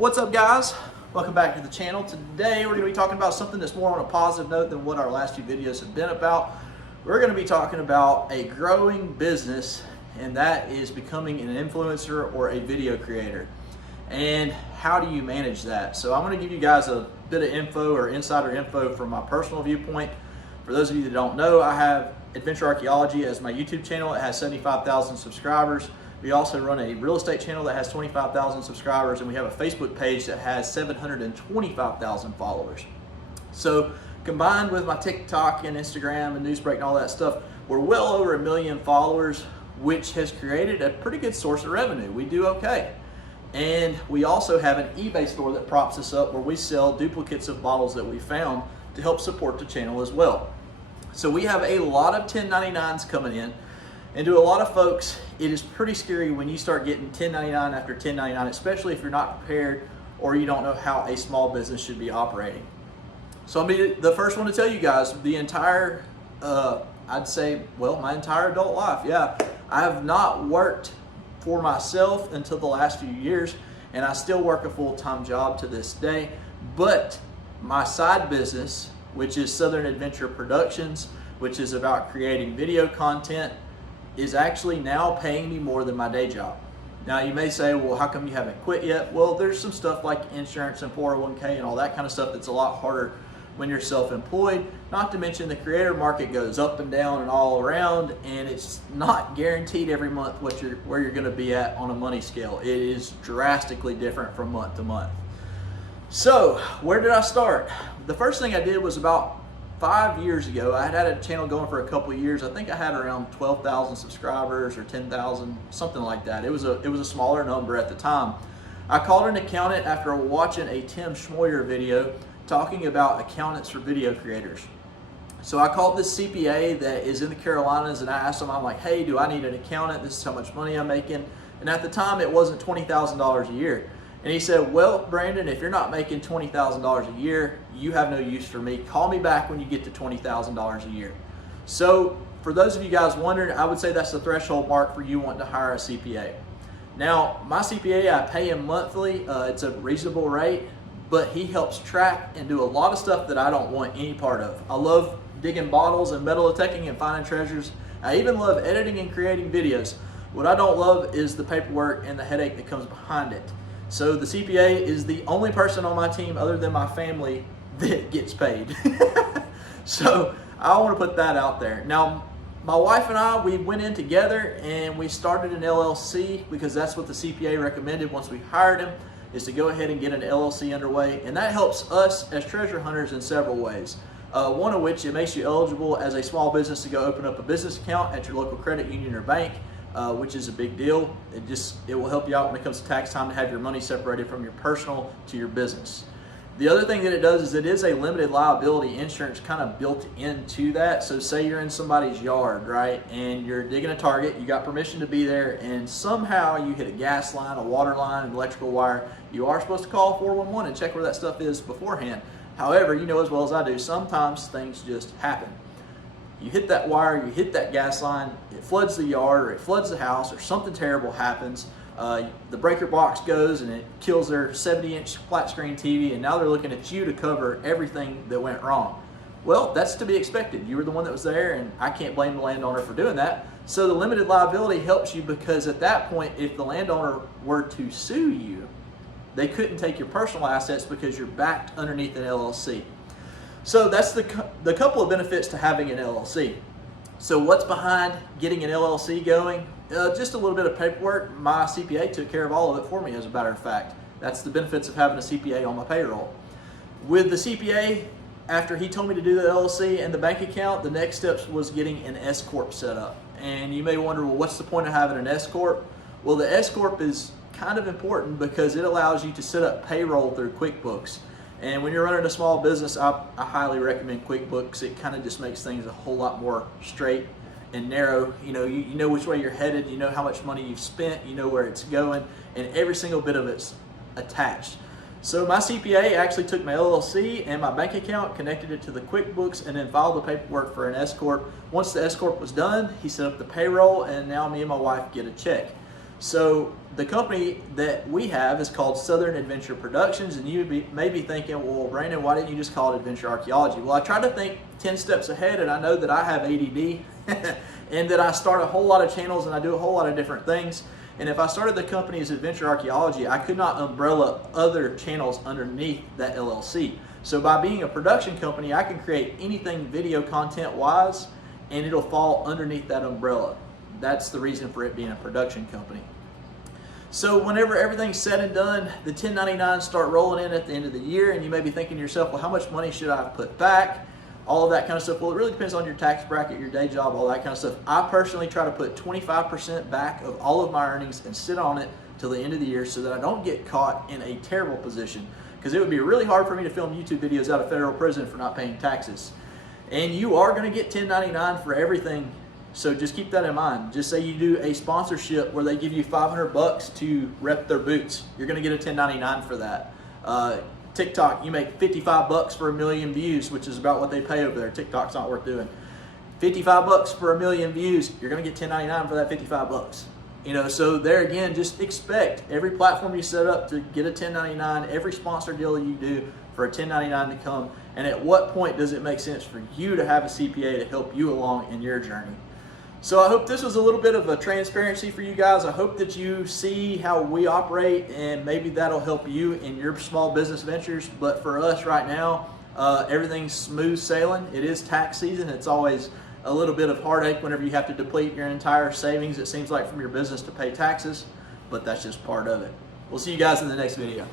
What's up, guys? Welcome back to the channel. Today we're going to be talking about something that's more on a positive note than what our last few videos have been about. We're going to be talking about a growing business, and that is becoming an influencer or a video creator. And how do you manage that? So I'm going to give you guys a bit of info or insider info from my personal viewpoint. For those of you that don't know, I have Adventure Archaeology as my YouTube channel. It has 75,000 subscribers. We also run a real estate channel that has 25,000 subscribers, and we have a Facebook page that has 725,000 followers. So combined with my TikTok and Instagram and Newsbreak and all that stuff, we're well over 1 million followers, which has created a pretty good source of revenue. We do okay. And we also have an eBay store that props us up where we sell duplicates of bottles that we found to help support the channel as well. So we have a lot of 1099s coming in. And to a lot of folks, it is pretty scary when you start getting 1099 after 1099, especially if you're not prepared or you don't know how a small business should be operating. So I'm gonna be the first one to tell you guys, the entire, I'd say, well, my entire adult life, yeah, I have not worked for myself until the last few years, and I still work a full-time job to this day. But my side business, which is Southern Adventure Productions, which is about creating video content, is actually now paying me more than my day job. Now you may say, well, how come you haven't quit yet? Well, there's some stuff like insurance and 401k and all that kind of stuff that's a lot harder when you're self-employed. Not to mention the creator market goes up and down and all around, and it's not guaranteed every month where you're gonna be at on a money scale. It is drastically different from month to month. So where did I start? The first thing I did was about 5 years ago. I had a channel going for a couple of years. I think I had around 12,000 subscribers or 10,000, something like that. It was a smaller number at the time. I called an accountant after watching a Tim Schmoyer video talking about accountants for video creators. So I called this CPA that is in the Carolinas, and I asked him, I'm like, hey, do I need an accountant? This is how much money I'm making. And at the time, it wasn't $20,000 a year. And he said, well, Brandon, if you're not making $20,000 a year, you have no use for me. Call me back when you get to $20,000 a year. So for those of you guys wondering, I would say that's the threshold mark for you wanting to hire a CPA. Now, my CPA, I pay him monthly. It's a reasonable rate, but he helps track and do a lot of stuff that I don't want any part of. I love digging bottles and metal detecting and finding treasures. I even love editing and creating videos. What I don't love is the paperwork and the headache that comes behind it. So the CPA is the only person on my team other than my family that gets paid. So I want to put that out there. Now, my wife and I, we went in together and we started an LLC because that's what the CPA recommended once we hired him, is to go ahead and get an LLC underway. And that helps us as treasure hunters in several ways. One of which, it makes you eligible as a small business to go open up a business account at your local credit union or bank. Which is a big deal. It will help you out when it comes to tax time to have your money separated from your personal to your business. The other thing that it does is it is a limited liability insurance kind of built into that. So say you're in somebody's yard, right, and you're digging a target, you got permission to be there, and somehow you hit a gas line, a water line, an electrical wire, you are supposed to call 411 and check where that stuff is beforehand. However, you know as well as I do, sometimes things just happen. You hit that wire, you hit that gas line, it floods the yard or it floods the house, or something terrible happens. The breaker box goes and it kills their 70-inch flat screen TV, and now they're looking at you to cover everything that went wrong. Well, that's to be expected. You were the one that was there, and I can't blame the landowner for doing that. So the limited liability helps you, because at that point, if the landowner were to sue you, they couldn't take your personal assets because you're backed underneath an LLC. So that's the couple of benefits to having an LLC. So what's behind getting an LLC going? Just a little bit of paperwork. My CPA took care of all of it for me, as a matter of fact. That's the benefits of having a CPA on my payroll. With the CPA, after he told me to do the LLC and the bank account, the next steps was getting an S Corp set up. And you may wonder, well, what's the point of having an S Corp? Well, the S Corp is kind of important because it allows you to set up payroll through QuickBooks. And when you're running a small business, I highly recommend QuickBooks. It kind of just makes things a whole lot more straight and narrow. You know which way you're headed, you know how much money you've spent, you know where it's going, and every single bit of it's attached. So my CPA actually took my LLC and my bank account, connected it to the QuickBooks, and then filed the paperwork for an S Corp. Once the S Corp was done, he set up the payroll, and now me and my wife get a check. So the company that we have is called Southern Adventure Productions, and you may be thinking, well, Brandon, why didn't you just call it Adventure Archaeology? Well, I try to think 10 steps ahead, and I know that I have ADD and that I start a whole lot of channels and I do a whole lot of different things. And if I started the company as Adventure Archaeology, I could not umbrella other channels underneath that LLC. So by being a production company, I can create anything video content wise, and it'll fall underneath that umbrella. That's the reason for it being a production company. So whenever everything's said and done, the 1099s start rolling in at the end of the year, and you may be thinking to yourself, well, how much money should I put back? All of that kind of stuff. Well, it really depends on your tax bracket, your day job, all that kind of stuff. I personally try to put 25% back of all of my earnings and sit on it till the end of the year so that I don't get caught in a terrible position, because it would be really hard for me to film YouTube videos out of federal prison for not paying taxes. And you are going to get 1099 for everything, so just keep that in mind. Just say you do a sponsorship where they give you $500 to rep their boots. You're going to get a 1099 for that. TikTok, you make $55 for 1 million views, which is about what they pay over there. TikTok's not worth doing. $55 for 1 million views, you're going to get 1099 for that $55. You know, so there again, just expect every platform you set up to get a 1099, every sponsor deal you do for a 1099 to come. And at what point does it make sense for you to have a CPA to help you along in your journey? So I hope this was a little bit of a transparency for you guys. I hope that you see how we operate, and maybe that'll help you in your small business ventures. But for us right now, everything's smooth sailing. It is tax season. It's always a little bit of heartache whenever you have to deplete your entire savings, it seems like, from your business to pay taxes, but that's just part of it. We'll see you guys in the next video.